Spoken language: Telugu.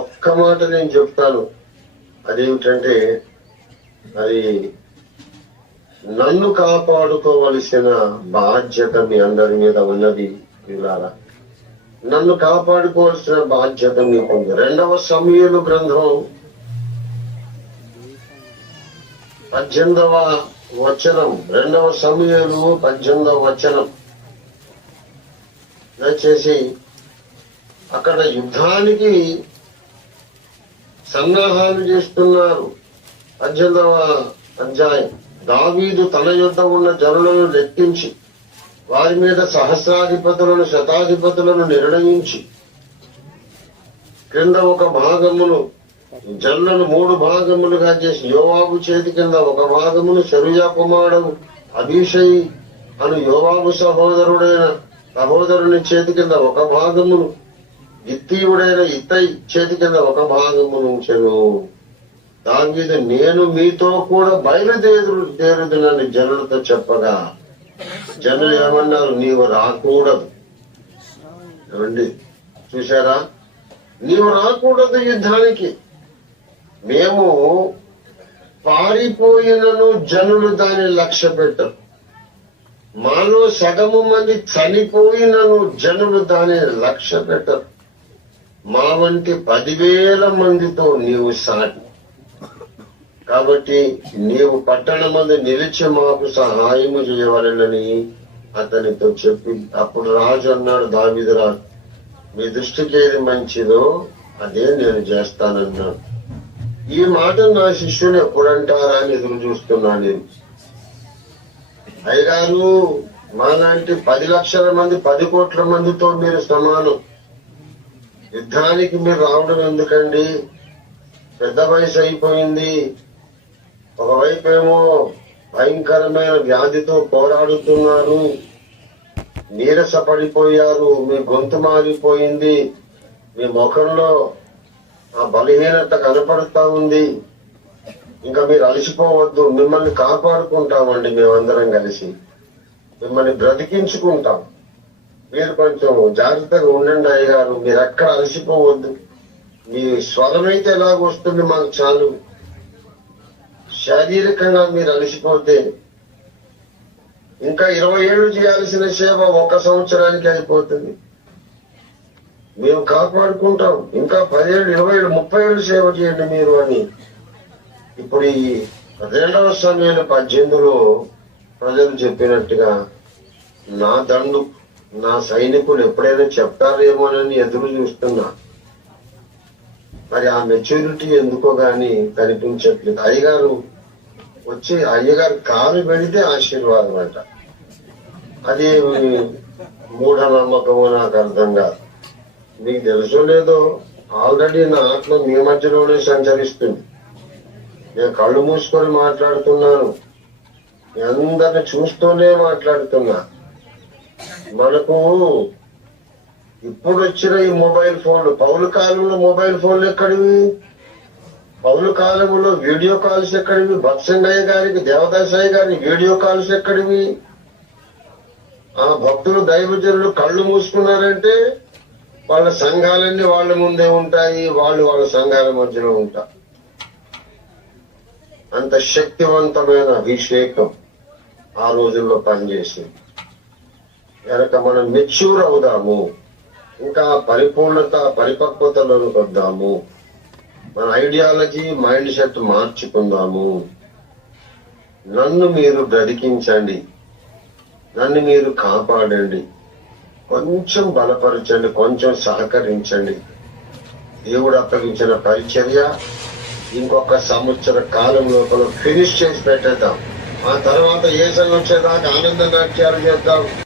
ఒక్క మాట నేను చెప్తాను, అదేమిటంటే అది నన్ను కాపాడుకోవలసిన బాధ్యత మీ అందరి మీద ఉన్నది. పిల్లారా, నన్ను కాపాడుకోవాల్సిన బాధ్యత మీకుంది. 2వ సమూయేలు గ్రంథం 18వ వచనం, 2వ సమూయేలు 18వ వచనం. దయచేసి అక్కడ యుద్ధానికి సన్నాహాలు చేస్తున్నారు. 18వ అధ్యాయం. దావీదు తన యుద్ధ ఉన్న జనులను లెక్కించి వారి మీద సహస్రాధిపతులను శతాధిపతులను నిర్ణయించి క్రింద ఒక భాగమును జనులను 3 భాగములుగా చేసి యోవాబు చేతి కింద ఒక భాగమును సెరూయా కుమారుడు అబీషయి అను యోవాబు సహోదరుని చేతి కింద ఒక భాగమును, గిత్తీయుడైన ఇత్తయి చేతి కింద ఒక భాగమును ఉంచెను. దావీదు నేను మీతో కూడా బయలుదేరుదునని జనులతో చెప్పగా జనులు ఏమన్నారు? నీవు రాకూడదు. ఏమండి, చూశారా? నీవు రాకూడదు యుద్ధానికి. మేము పారిపోయినను జనులు దాన్ని లక్ష్య పెట్టరు. మాలో సగము మంది చనిపోయినను జనులు దాన్ని లక్ష్య పెట్టరు. మా వంటి 10,000 మందితో నీవు సాటి. కాబట్టి నీవు పట్టణమందు నిలిచి మాకు సహాయము చేయవలెనని అతనితో చెప్పి, అప్పుడు రాజు అన్నాడు, దావీదు రాజు, మీ దృష్టికి ఏది మంచిదో అదే నేను చేస్తానన్నాడు. ఈ మాట నా శిష్యులు ఎప్పుడంటారా అని ఎదురు చూస్తున్నాను నేను. అయ్యగారు, మాలాంటి 10 లక్షల మంది 10 కోట్ల మందితో మీరు సమానం. యుద్ధానికి మీరు రావడం ఎందుకండి? పెద్ద వయసు అయిపోయింది. ఒకవైపు ఏమో భయంకరమైన వ్యాధితో పోరాడుతున్నారు, నీరస పడిపోయారు, మీ గొంతు మారిపోయింది, మీ ముఖంలో ఆ బలహీనత కనపడుతా ఉంది. ఇంకా మీరు అలసిపోవద్దు, మిమ్మల్ని కాపాడుకుంటామండి. మేమందరం కలిసి మిమ్మల్ని బ్రతికించుకుంటాం. మీరు కొంచెం జాగ్రత్తగా ఉండండి అయ్యగారు, మీరు ఎక్కడ అలసిపోవద్దు. మీ స్వరం అయితే ఎలాగొస్తుంది మాకు చాలు. శారీరకంగా మీరు అలసిపోతే ఇంకా 20 ఏళ్ళు చేయాల్సిన సేవ 1 సంవత్సరానికి అయిపోతుంది. మేము కాపాడుకుంటాం. ఇంకా 10 ఏళ్ళు, 20 ఏళ్ళు, 30 ఏళ్ళు సేవ చేయండి మీరు అని. ఇప్పుడు ఈ 2వ సమూయేలు 18లో ప్రజలు చెప్పినట్టుగా నా దండు, నా సైనికులు ఎప్పుడైనా చెప్తారేమోనని ఎదురు చూస్తున్నా. మరి ఆ మెచ్యూరిటీ ఎందుకో గాని కనిపించట్లేదు. అయ్యగారు వచ్చి అయ్యగారు కారు పెడితే ఆశీర్వాదం అంట. అది మూఢనమ్మకమో నాకు అర్థం కాదు. మీకు తెలుసో లేదో, ఆల్రెడీ నా ఆత్మ మీ మధ్యలోనే సంచరిస్తుంది. నేను కళ్ళు మూసుకొని మాట్లాడుతున్నాను, అందరిని చూస్తూనే మాట్లాడుతున్నా. మనకు ఇప్పుడు వచ్చిన ఈ మొబైల్ ఫోన్లు, పౌలు కాలంలో మొబైల్ ఫోన్లు ఎక్కడివి? పౌలు కాలంలో వీడియో కాల్స్ ఎక్కడివి? భక్సంగయ్య గారికి, దేవదాసయ్య గారికి వీడియో కాల్స్ ఎక్కడివి? ఆ భక్తులు దైవజనులు కళ్ళు మూసుకున్నారంటే వాళ్ళ సంఘాలన్నీ వాళ్ళ ముందే ఉంటాయి, వాళ్ళు వాళ్ళ సంఘాల మధ్యలో ఉంటారు. అంత శక్తివంతమైన అభిషేకం ఆ రోజుల్లో పనిచేసింది. కనుక మనం మెచ్యూర్ అవుదాము, ఇంకా పరిపూర్ణత పరిపక్వతలోకి వద్దాము, మన ఐడియాలజీ మైండ్ సెట్ మార్చుకుందాము. నన్ను మీరు బ్రతికించండి, నన్ను మీరు కాపాడండి, కొంచెం బలపరచండి, కొంచెం సహకరించండి. దేవుడు అప్పగించిన పరిచర్య ఇంకొక సంవత్సర కాలం లోపల ఫినిష్ చేసి పెట్టేద్దాం. ఆ తర్వాత యేసు వచ్చేదాకా ఆనంద నాట్యాలు చేద్దాం.